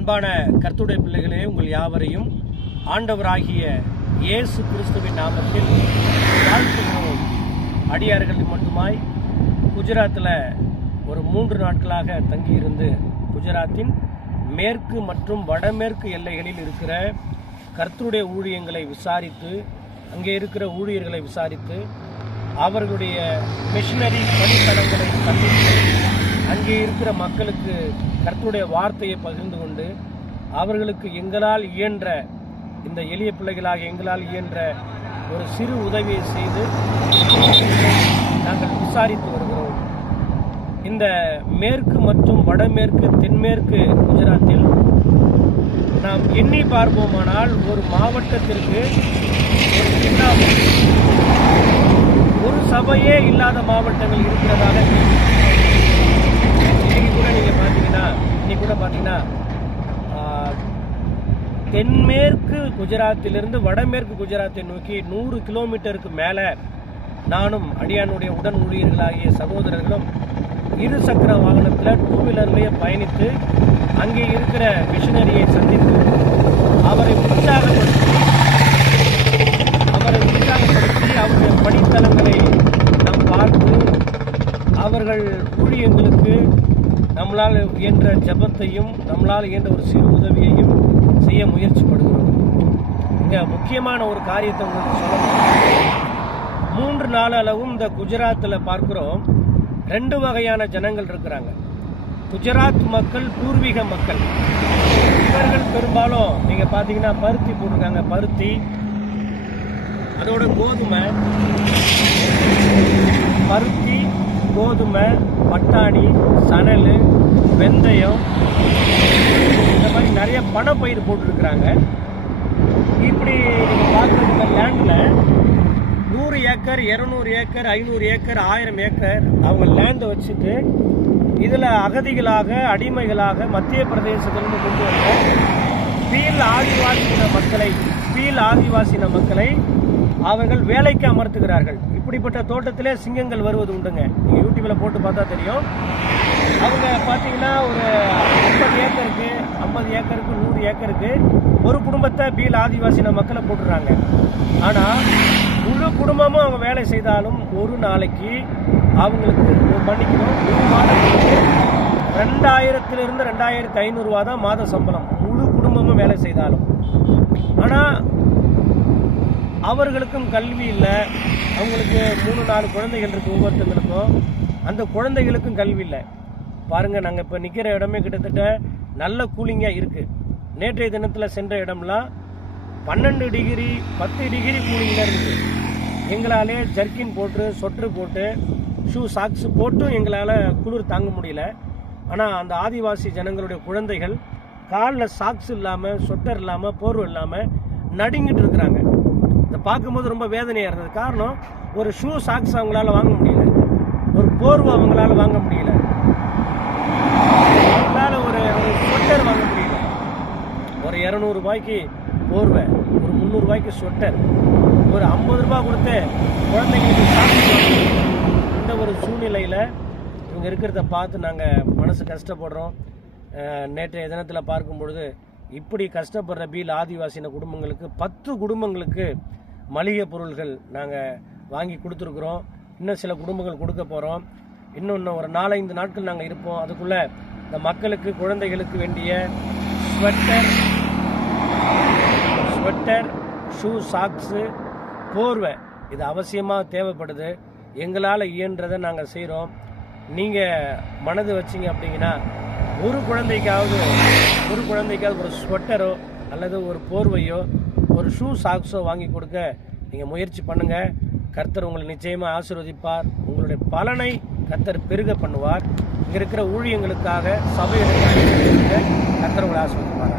அன்பான கர்த்தருடைய பிள்ளைகளே, உங்கள் யாவரையும் ஆண்டவராகிய இயேசு கிறிஸ்துவின் நாமத்தில் வாழ்த்துகிறோம். அடியார்கள் மட்டுமாய் குஜராத்தில் ஒரு 3 நாட்களாக தங்கியிருந்து குஜராத்தின் மேற்கு மற்றும் வடமேற்கு எல்லைகளில் இருக்கிற கர்த்தருடைய ஊழியங்களை விசாரித்து, அங்கே இருக்கிற ஊழியர்களை விசாரித்து, அவர்களுடைய மிஷனரி பணித்தளங்களை சந்தித்து, அங்கே இருக்கிற மக்களுக்கு கர்த்தருடைய வார்த்தையை பகிர்ந்து கொண்டு, அவர்களுக்கு எங்களால் இயன்ற, இந்த எளிய பிள்ளைகளாக எங்களால் இயன்ற ஒரு சிறு உதவியை செய்து நாங்கள் விசாரித்து வருகிறோம். இந்த மேற்கு மற்றும் வடமேற்கு தென்மேற்கு குஜராத்தில் நாம் எண்ணி பார்ப்போமானால் ஒரு மாவட்டத்திற்கு ஒரு சபையே இல்லாத மாவட்டங்கள் இருக்கிறதாக இன்னைக்கு கூட பார்த்தீங்கன்னா தென்மேற்கு குஜராத்திலிருந்து வடமேற்கு குஜராத்தை நோக்கி 100 கிலோமீட்டருக்கு மேலே நானும் அடியானுடைய உடன் ஊழியர்களாகிய சகோதரர்களும் இருசக்கர வாகனத்தில் 2 வீலர்லேயே பயணித்து அங்கே இருக்கிற மிஷனரியை சந்தித்து அவரை உற்சாகப்படுத்தி அவருடைய பணித்தளங்களை நாம் பார்த்து, அவர்கள் ஊழியங்களுக்கு நம்மளால் இயன்ற ஜபத்தையும் நம்மளால் இயன்ற ஒரு சிறு உதவியையும் செய்ய முயற்சிப்படுகிறோம். இங்கே முக்கியமான ஒரு காரியத்தை உங்களுக்கு சொல்லணும். 3 நாள் அளவும் இந்த குஜராத்தில் பார்க்குறோம், 2 வகையான ஜனங்கள் இருக்கிறாங்க. குஜராத் மக்கள் பூர்வீக மக்கள். இவர்கள் பெரும்பாலும் நீங்கள் பார்த்தீங்கன்னா பருத்தி போட்டிருக்காங்க. பருத்தி, அதோட கோதுமை, பருத்தி, கோதுமை, பட்டாணி, சணல், வெந்தயம், இந்த மாதிரி நிறைய பணப்பயிர் போட்டிருக்கிறாங்க. இப்படி நீங்கள் பார்க்குற லேண்டில் 100 ஏக்கர், 200 ஏக்கர், 500 ஏக்கர், 1000 ஏக்கர் அவங்க லேண்டை வச்சுட்டு இதில் அகதிகளாக, அடிமைகளாக மத்திய பிரதேசத்திலிருந்து கொண்டு வந்த பீல் ஆதிவாசின மக்களை அவர்கள் வேலைக்கு அமர்த்துகிறார்கள். இப்படிப்பட்ட தோட்டத்திலே சிங்கங்கள் வருவது உண்டுங்க. நீங்கள் யூடியூப்பில் போட்டு பார்த்தா தெரியும். அவங்க பார்த்தீங்கன்னா ஒரு 50 ஏக்கருக்கு 100 ஏக்கருக்கு ஒரு குடும்பத்தை பீல் ஆதிவாசின மக்களை போட்டுறாங்க. ஆனால் முழு குடும்பமும் அவங்க வேலை செய்தாலும் ஒரு நாளைக்கு அவங்களுக்கு மன்னிக்கணும், ஒரு மாதத்துக்கு 2000 to 2500 ரூபா தான் மாத சம்பளம், முழு குடும்பமும் வேலை செய்தாலும். ஆனால் அவர்களுக்கும் கல்வி இல்லை. அவங்களுக்கு 3-4 குழந்தைகள் இருக்குது ஒவ்வொருத்தங்களுக்கும். அந்த குழந்தைகளுக்கும் கல்வி இல்லை. பாருங்கள், நாங்கள் இப்போ நிற்கிற இடமே கிட்டத்தட்ட நல்ல கூலிங்காக இருக்குது. நேற்றைய தினத்தில் சென்ற இடம்லாம் 12 டிகிரி 10 டிகிரி கூலிங்கில் இருக்குது. எங்களாலே ஜர்க்கின் போட்டு, சொட்ரு போட்டு, ஷூ சாக்ஸ் போட்டும் எங்களால் குளிர் தாங்க முடியல. ஆனால் அந்த ஆதிவாசி ஜனங்களுடைய குழந்தைகள் காலில் சாக்ஸ் இல்லாமல், சொட்டர் இல்லாமல், போர்வை இல்லாமல் நடுங்கிட்டு இருக்கிறாங்க. இதை பார்க்கும்போது ரொம்ப வேதனையாக இருந்தது. காரணம், ஒரு ஷூ சாக்ஸ் அவங்களால வாங்க முடியல, ஒரு போர்வை அவங்களால வாங்க முடியல, அவங்களால ஒரு ஸ்வெட்டர் வாங்க முடியல. ஒரு 200 ரூபாய்க்கு போர்வை, ஒரு 300 ரூபாய்க்கு ஸ்வெட்டர், ஒரு 50 ரூபா கொடுத்து குழந்தைங்களுக்கு சாக்ஸ். இந்த ஒரு சூழ்நிலையில் இவங்க இருக்கிறத பார்த்து நாங்கள் மனசு கஷ்டப்படுறோம். நேற்றைய தினத்தில் பார்க்கும் பொழுது இப்படி கஷ்டப்படுற பீல் ஆதிவாசின குடும்பங்களுக்கு 10 குடும்பங்களுக்கு மளிகை பொருள்கள் நாங்கள் வாங்கி கொடுத்துருக்குறோம். இன்னும் சில குடும்பங்கள் கொடுக்க போகிறோம். இன்னும் ஒரு 4-5 நாட்கள் நாங்கள் இருப்போம். அதுக்குள்ளே இந்த மக்களுக்கு, குழந்தைகளுக்கு வேண்டிய ஸ்வெட்டர், ஷூ சாக்ஸு, போர்வை இது அவசியமாக தேவைப்படுது. எங்களால் இயன்றதை நாங்கள் செய்கிறோம். நீங்கள் மனது வச்சிங்க அப்படிங்கன்னா ஒரு குழந்தைக்காவது ஒரு ஸ்வெட்டரோ அல்லது ஒரு போர்வையோ ஒரு ஷூ சாக்ஸோ வாங்கி கொடுக்க நீங்கள் முயற்சி பண்ணுங்கள். கர்த்தர் உங்களை நிச்சயமாக ஆசீர்வதிப்பார். உங்களுடைய பலனை கர்த்தர் பெருக பண்ணுவார். இங்கே இருக்கிற ஊழியங்களுக்காக, சபைகளுக்காக கர்த்தர் உங்களை ஆசீர்வதிப்பார்.